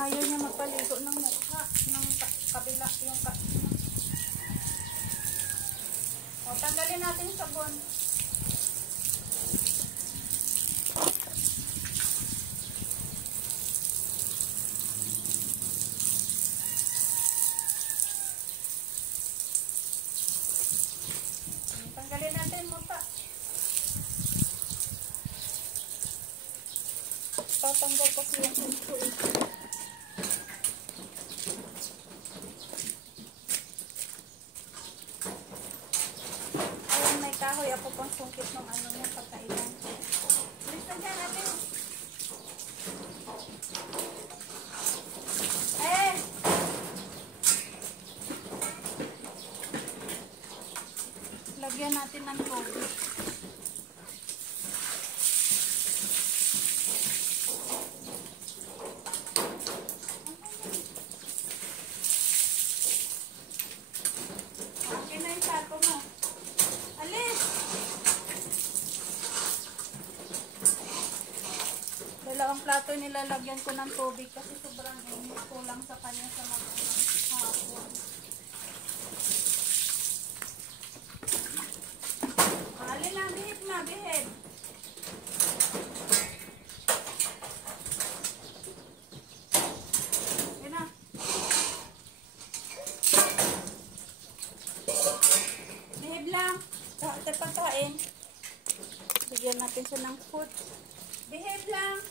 Ayaw niya magpaligo ng mukha. Ng kabila yung O, tanggalin natin yung sabon. Tanggalin natin mukha. Tatanggal kasi yung shampoo. Ayun, may kahoy ako pang sungkit ng ano niya pagkailan. Listen dyan natin. Lagyan natin ng tubig. Okay na yung sato mo. Alis! Dalawang plato nilalagyan ko ng tubig kasi sobrang init, kulang sa kanya sa hapon. Alin na, bihid na, bihid. Yan na. Bihid lang. Ito pagkain. Bigyan natin siya ng food. Bihid lang.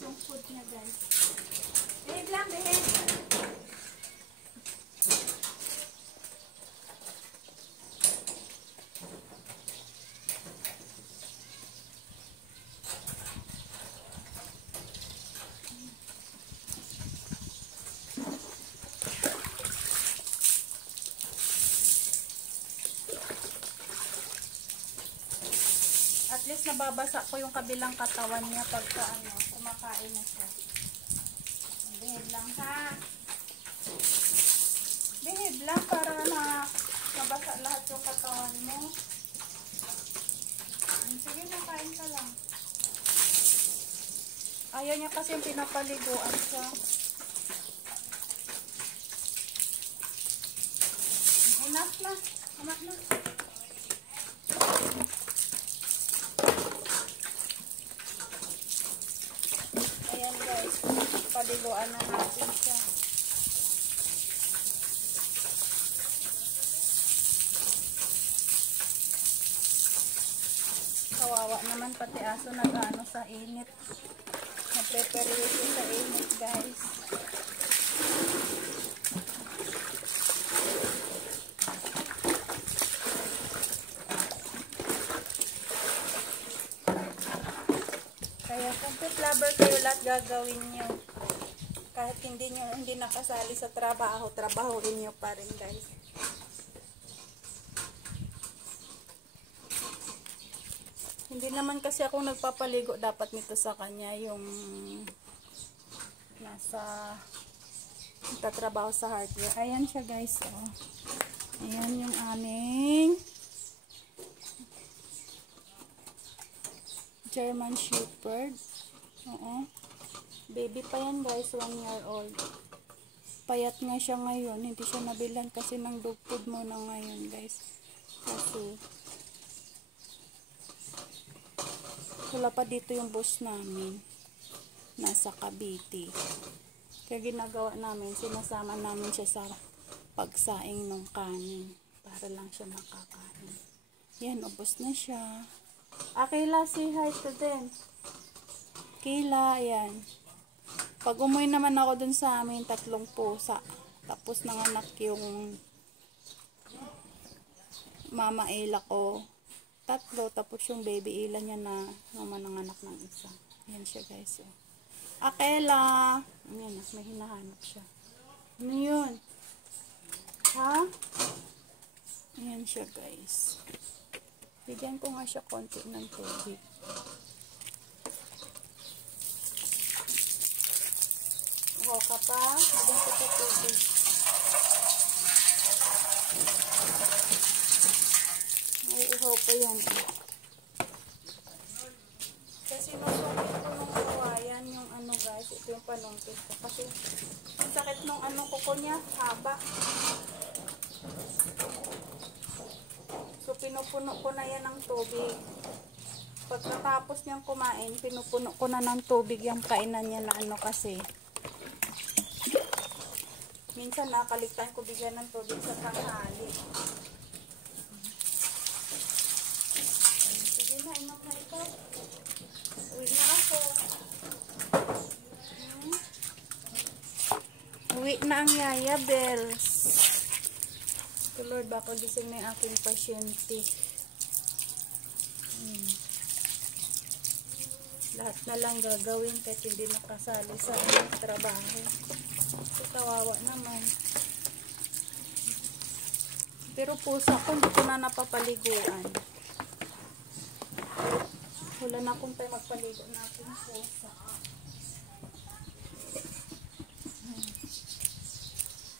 Yung food na guys. Behave lang, behave. At least nababasa ko yung kabilang katawan niya pagka kumakain na siya. Behave lang ha. Behave lang para mabasa lahat yung katawan mo. Sige na, kain ka lang. Ayaw niya kasi yung pinapaliguan siya. Enough na. Enough na. Ayan guys, paliguan na natin siya. Kawawa naman pati aso nag-ano sa init. Na-preparation sa init guys. Kaya kung pet lover kayo, lahat gagawin nyo. Kahit hindi nakasali sa trabaho, trabahoin nyo pa rin guys. Hindi naman kasi ako nagpapaligo dapat nito sa kanya, yung nasa nagtatrabaho sa hardware. Ayan siya guys. Oh. Ayan yung aming German Shepherd. Oo. Baby pa yan guys, 1 year old. Payat nga siya ngayon. Hindi siya nabilan kasi ng dog food muna ngayon guys. Kasi wala pa dito yung boss namin. Nasa Cavite. Kaya ginagawa namin, sinasama namin siya sa pagsaing ng kanin. Para lang siya makakain. Yan, ubos na siya. Kayla, say hi to them. Kayla, ayan. Pag umuwi naman ako dun sa amin, 3 pusa. Tapos nanganak yung mama Ela ko. 3. Tapos yung baby Ela niya na mama nanganak ng isa. Ayan siya guys. Kayla. Ayan, may hinahanap siya. Ano yun? Ha? Ayan siya guys. Bigyan ko nga siya konti ng tubig. Mabaho ka pa. Lagyan ko sa tubig. Ay, ihaw pa yan. Kasi masungkit ko nung kawayan yung ano guys. Ito yung panungkit ko. Kasi ang sakit nung ano kuko niya. Haba. So, pinupuno ko na yan ng tubig. Pagkatapos niyang kumain, pinupuno ko na ng tubig yung kainan niya na ano kasi. Minsan nakaligtan ko bigyan ng tubig sa tanghali. Sige na, inom na ito. Uwi na ako. Uwi na ang Yaya Bells. So Lord, baka gising na yung aking pasyente. Lahat na lang gagawin kahit hindi nakasali sa trabaho. So, kawawa naman. Pero pusa ko, hindi ko na napapaliguan. Wala na akong tayo magpaligo na aking pusa.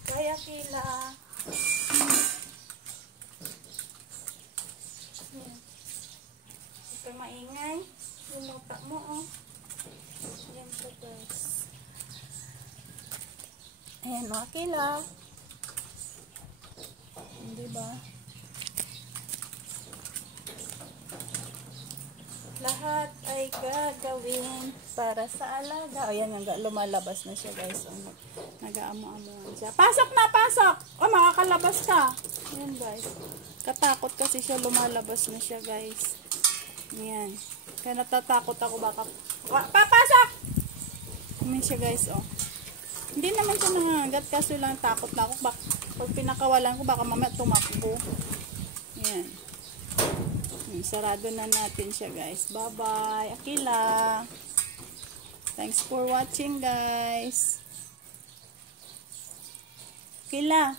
Kaya Kila. Ito maingay. Yung mata mo, oh. Ayan po, guys. Ayan, okay lang. Diba? Lahat ay gagawin para sa alaga. Ayan, lumalabas na siya, guys. Nag-aamu-amuan siya. Pasok na, pasok! Oh, makakalabas ka. Ayan, guys. Katakot kasi siya, lumalabas na siya, guys. Ayan. Kaya natatakot ako baka papasok! Ayan siya guys, oh. Hindi naman siya nangangagat kasi lang takot na ako. Pag pinakawalan ko baka mamaya tumakbo. Ayan. Sarado na natin siya guys. Bye bye. Akila. Thanks for watching guys. Akila.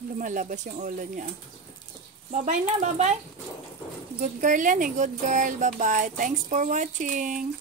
Lumalabas yung ulo niya. Bye-bye na, bye-bye. Good girl yan eh, good girl. Bye-bye. Thanks for watching.